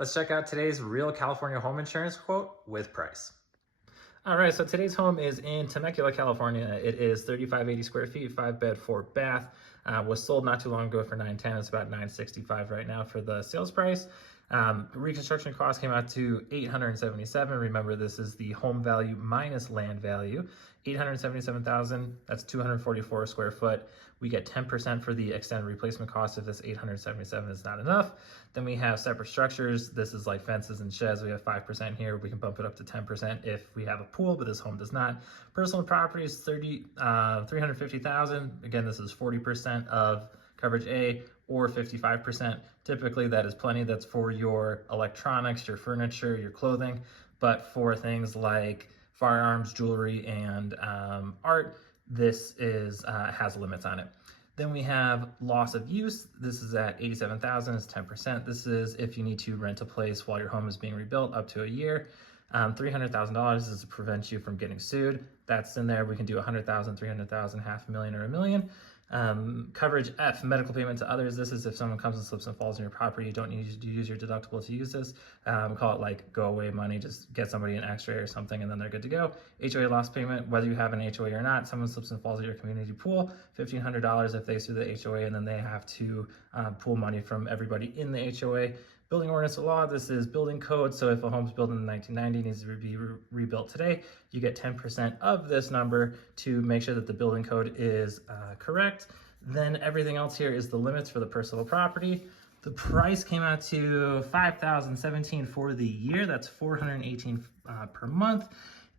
Let's check out today's real California home insurance quote with price. All right, so today's home is in Temecula, California. It is 3,580 square feet, 5 bed, 4 bath. Was sold not too long ago for $910. It's about $965 right now for the sales price. Reconstruction cost came out to $877. Remember, this is the home value minus land value. $877,000. That's 244 square foot. We get 10% for the extended replacement cost if this $877 is not enough. Then we have separate structures. This is like fences and sheds. We have 5% here. We can bump it up to 10% if we have a pool, but this home does not. Personal property is $350,000. Again, this is 40% of coverage A or 55%. Typically that is plenty. That's for your electronics, your furniture, your clothing. But for things like firearms, jewelry, and art, this is has limits on it. Then we have loss of use. This is at $87,000, it's 10%. This is if you need to rent a place while your home is being rebuilt up to a year. $300,000 is to prevent you from getting sued. That's in there. We can do $100,000, $300,000, $500,000, or $1 million. Coverage F, medical payment to others. This is if someone comes and slips and falls on your property, you don't need to use your deductible to use this. Call it like go away money, just get somebody an x-ray or something and then they're good to go. HOA loss payment, whether you have an HOA or not, someone slips and falls at your community pool, $1,500 if they sue the HOA, and then they have to pool money from everybody in the HOA. Building ordinance law, this is building code. So if a home's built in 1990 needs to be rebuilt today, you get 10% of this number to make sure that the building code is correct. Then everything else here is the limits for the personal property. The price came out to $5,017 for the year. That's $418 per month.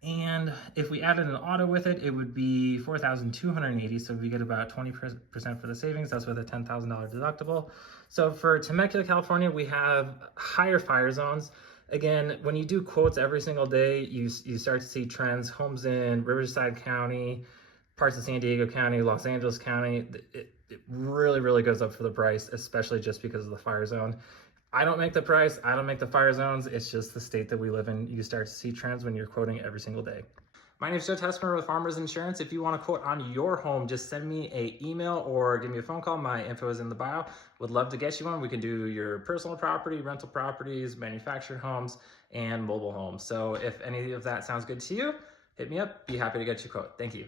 And if we added an auto with it, it would be $4,280. So we get about 20% for the savings. That's with a $10,000 deductible. So for Temecula, California, we have higher fire zones. Again, when you do quotes every single day, you start to see trends. Homes in Riverside County, parts of San Diego County, Los Angeles County, it really goes up for the price, especially just because of the fire zone. I don't make the price, I don't make the fire zones, it's just the state that we live in. You start to see trends when you're quoting every single day. My name is Joe Tessmer with Farmers Insurance. If you want to quote on your home, just send me an email or give me a phone call. My info is in the bio. Would love to get you one. We can do your personal property, rental properties, manufactured homes, and mobile homes. So if any of that sounds good to you, hit me up. Be happy to get you a quote. Thank you.